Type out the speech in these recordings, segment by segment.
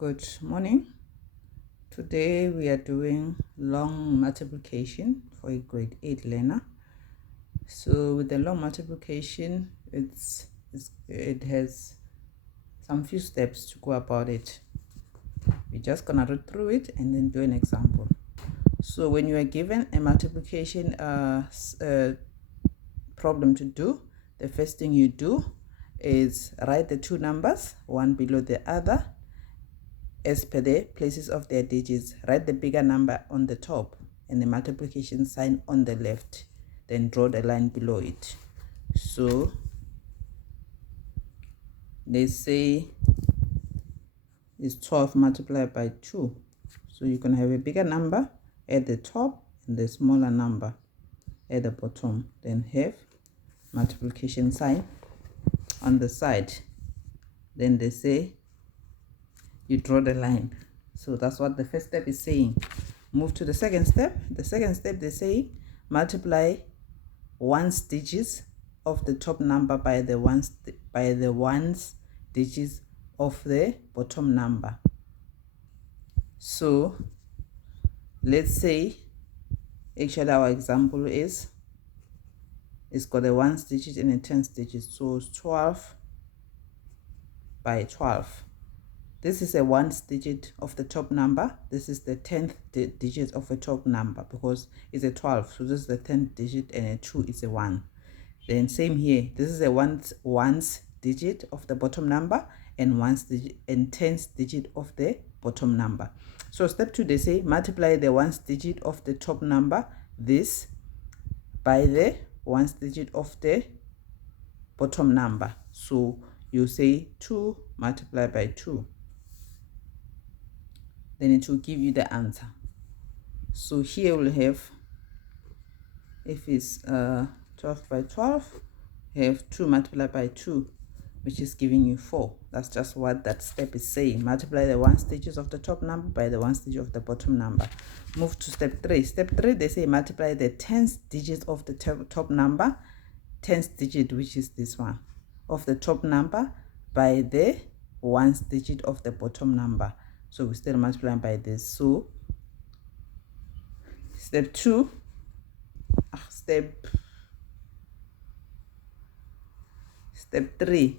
Good morning. Today we are doing long multiplication for a grade 8 learner. So with the long multiplication, it has some few steps to go about it. We're just gonna read through it and then do an example. So when you are given a multiplication problem to do, the first thing you do is write the two numbers, one below the other, as per the places of their digits. Write the bigger number on the top and the multiplication sign on the left. Then draw the line below it. So they say it's 12 multiplied by 2. So you can have a bigger number at the top and the smaller number at the bottom. Then have multiplication sign on the side. Then they say you draw the line. So that's what the first step is saying. Move to the second step. The second step, they say multiply ones digits of the top number by the ones digits of the bottom number. So let's say actually our example is it's got a ones digit and a tens digit. So it's 12 by 12. This is a ones digit of the top number. This is the 10th digit of a top number because it's a 12. So this is the 10th digit and a 2 is a 1. Then same here. This is a ones digit of the bottom number and ones digit and 10th digit of the bottom number. So step 2, they say multiply the ones digit of the top number, this, by the ones digit of the bottom number. So you say 2 multiplied by 2. Then it will give you the answer. So here we'll have, if it's 12 by 12, have 2 multiplied by 2, which is giving you 4. That's just what that step is saying. Multiply the ones digits of the top number by the ones digit of the bottom number. Move to step 3. Step 3, they say multiply the tens digits of the top number, tens digit, which is this one, of the top number by the ones digit of the bottom number. So we still multiplying by this. So step 2, step 3.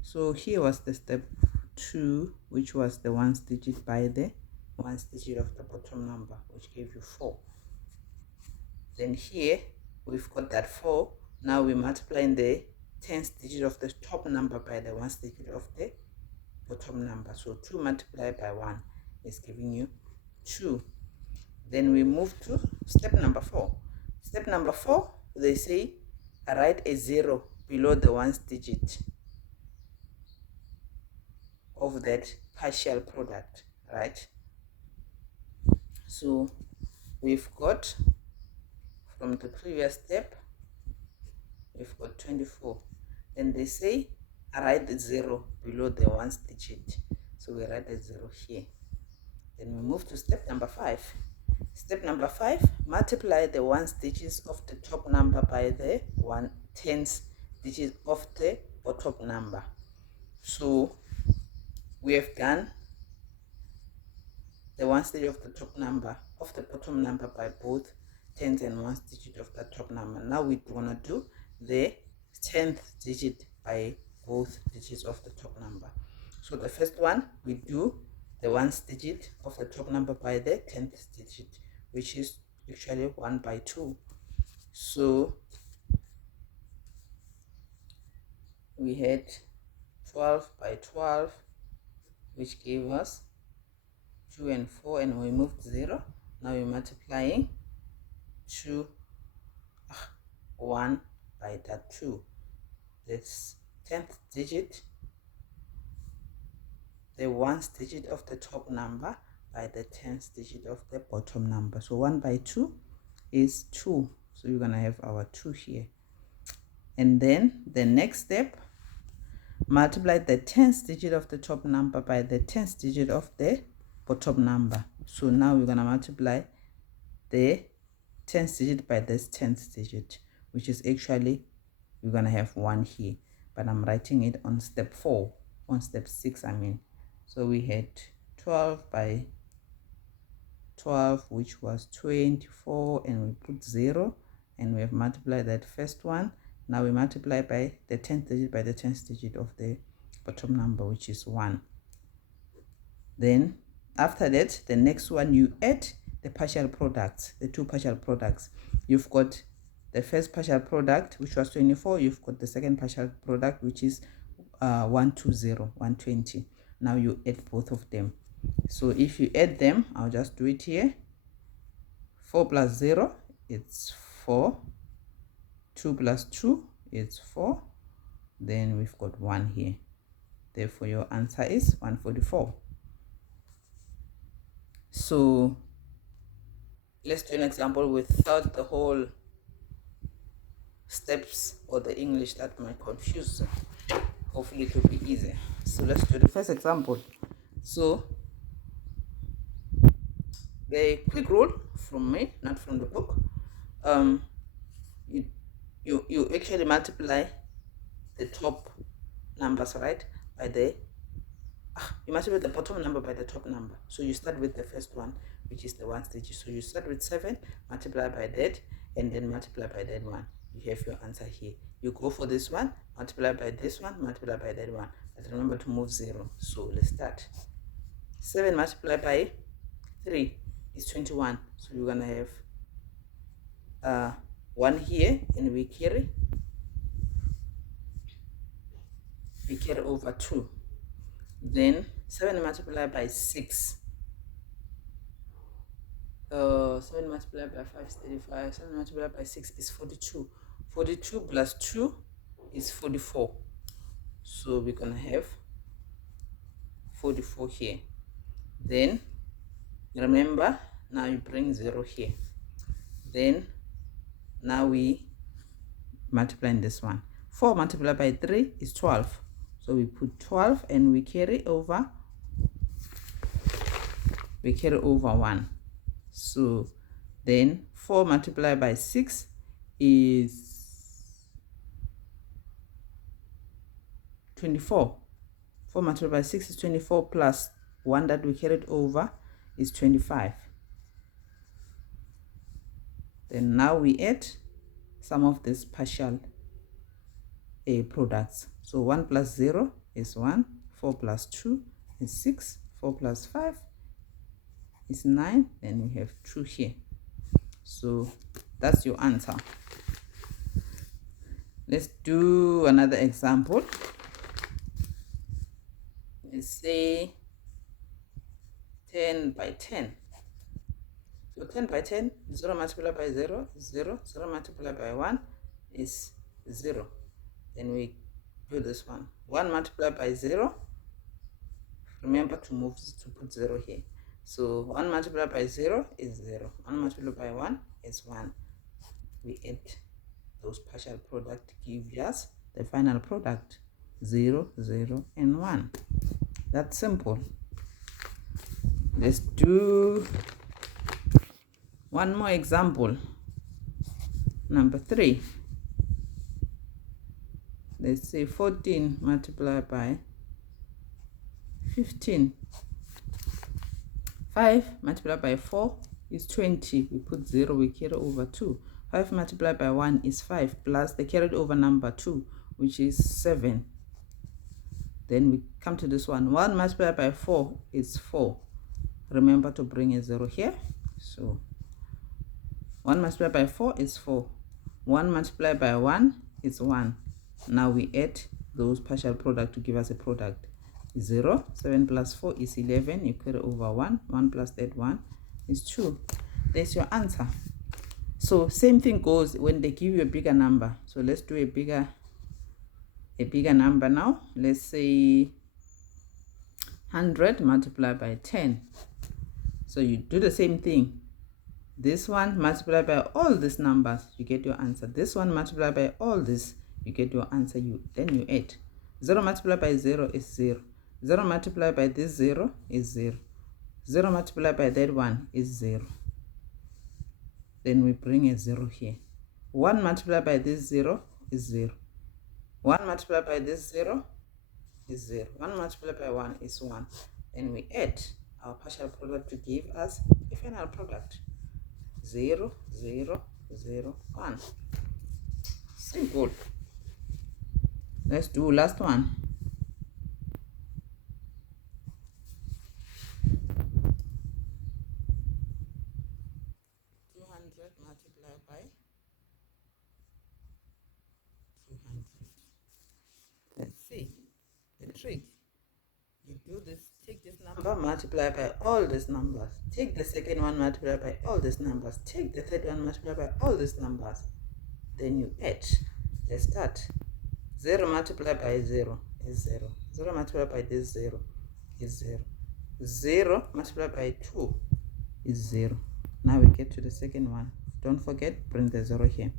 So here was the step 2, which was the ones digit by the ones digit of the bottom number, which gave you 4. Then here we've got that 4. Now we're multiplying the tens digit of the top number by the ones digit of the bottom number. So 2 multiplied by 1 is giving you 2. Then we move to step number 4. Step number 4, they say write a 0 below the ones digit of that partial product, right? So we've got, from the previous step, we've got 24. Then they say write the 0 below the ones digit. So we write the 0 here. Then we move to step number 5. Step number 5, multiply the ones digits of the top number by the tens digit of the bottom number. So we have done the ones digit of the top number of the bottom number by both tens and ones digit of the top number. Now we're gonna do the 10th digit by both digits of the top number. So the first one, we do the ones digit of the top number by the 10th digit, which is actually 1 by 2. So we had 12 by 12, which gave us 2 and 4, and we moved 0. Now we're multiplying 1 by that 2. This 10th digit, the ones digit of the top number by the 10th digit of the bottom number. So 1 by 2 is 2. So you're gonna have our 2 here. And then the next step, multiply the 10th digit of the top number by the 10th digit of the bottom number. So now we're gonna multiply the 10th digit by this 10th digit, which is actually, we're gonna have 1 here, but I'm writing it on step 4, on step 6 I mean. So we had 12 by 12, which was 24, and we put 0, and we have multiplied that first one. Now we multiply by the 10th digit by the 10th digit of the bottom number, which is 1. Then after that, the next one, you add the partial products, the two partial products. You've got the first partial product, which was 24. You've got the second partial product, which is 120, 120. Now you add both of them. So if you add them, I'll just do it here. 4 plus 0, it's 4. 2 plus 2, it's 4. Then we've got 1 here. Therefore, your answer is 144. So let's do an example without the whole steps or the English that might confuse you. Hopefully it will be easy. So let's do the first example. So the quick rule from me, not from the book, you actually multiply the top numbers, right, by the you multiply the bottom number by the top number. So you start with the first one, which is the 1st digit. So you start with 7, multiply by that, and then multiply by that one. You have your answer here. You go for this one, multiply by this one, multiply by that one. But remember to move 0. So let's start. 7 multiplied by 3 is 21. So you're gonna have 1 here, and we carry over 2. Then 7 multiplied by 6. 7 multiplied by 5 is 35. 7 multiplied by 6 is 42. 42 plus 2 is 44. So we're gonna have 44 here. Then remember, now you bring 0 here. Then now we multiply in this one. 4 multiplied by 3 is 12. So we put 12, and we carry over 1. So then 4 multiplied by 6 is 24. 4 multiplied by 6 is 24, plus 1 that we carried over is 25. Then now we add some of these partial products. So 1 plus 0 is 1. 4 plus 2 is 6. 4 plus 5 is 9. Then we have 2 here. So that's your answer. Let's do another example. Let's say 10 by 10. So 10 by 10, 0 multiplied by 0 is 0. 0 multiplied by 1 is 0. Then we do this one. 1 multiplied by 0. Remember to put 0 here. So 1 multiplied by 0 is 0. 1 multiplied by 1 is 1. We add those partial product, give us the final product, 0, 0, and 1. That's simple. Let's do one more example. Number 3. Let's say 14 multiplied by 15. 5 multiplied by 4 is 20. We put 0, we carry over 2. 5 multiplied by 1 is 5, plus the carried over number 2, which is 7. Then we come to this one. 1 multiplied by 4 is 4. Remember to bring a 0 here. So 1 multiplied by 4 is 4. 1 multiplied by 1 is 1. Now we add those partial product to give us a product. 0. 7 plus 4 is 11. You carry over 1. 1 plus that 1 is 2. There's your answer. So same thing goes when they give you a bigger number. So let's do a bigger number now. Let's say 100 multiplied by 10. So you do the same thing. This one multiplied by all these numbers, you get your answer. This one multiplied by all this, you get your answer. Then you add. 0 multiplied by 0 is 0. 0 multiplied by this 0 is 0. 0 multiplied by that one is 0. Then we bring a 0 here. 1 multiplied by this 0 is 0. 1 multiplied by this 0 is 0. 1 multiplied by 1 is 1. Then we add our partial product to give us a final product. 0, 0, 0, 1. Simple. Let's do last one. 200 multiplied by 200. Let's see the trick. You do this, take this number, multiply by all these numbers. Take the second one, multiply by all these numbers. Take the third one, multiply by all these numbers. Then you add. Let's start. 0 multiplied by 0 is 0. 0 multiplied by this 0 is 0. 0 multiplied by 2 is 0. Now we get to the second one. Don't forget, bring the 0 here.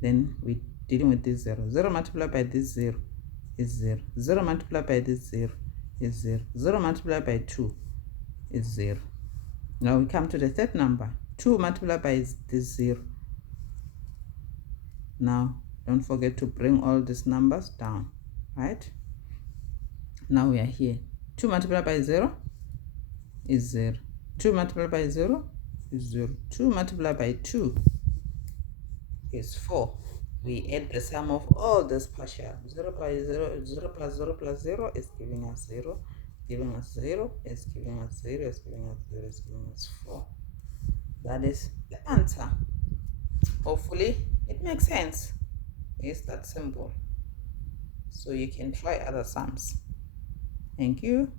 Then we're dealing with this 0. 0 multiplied by this 0 is 0. 0 multiplied by this 0 is 0. 0 multiplied by 2 is 0. Now we come to the third number. 2 multiplied by this 0. Now don't forget to bring all these numbers down, right? Now we are here. 2 multiplied by 0 is 0. 2 multiplied by 0 is 0. 2 multiplied by 2 is 4. We add the sum of all this partial. 0 by 0, 0 plus 0 plus 0 is giving us 0. Giving us 0 is giving us 0, is giving us 0, is giving us 4. That is the answer. Hopefully it makes sense. It's that simple. So you can try other sums. Thank you.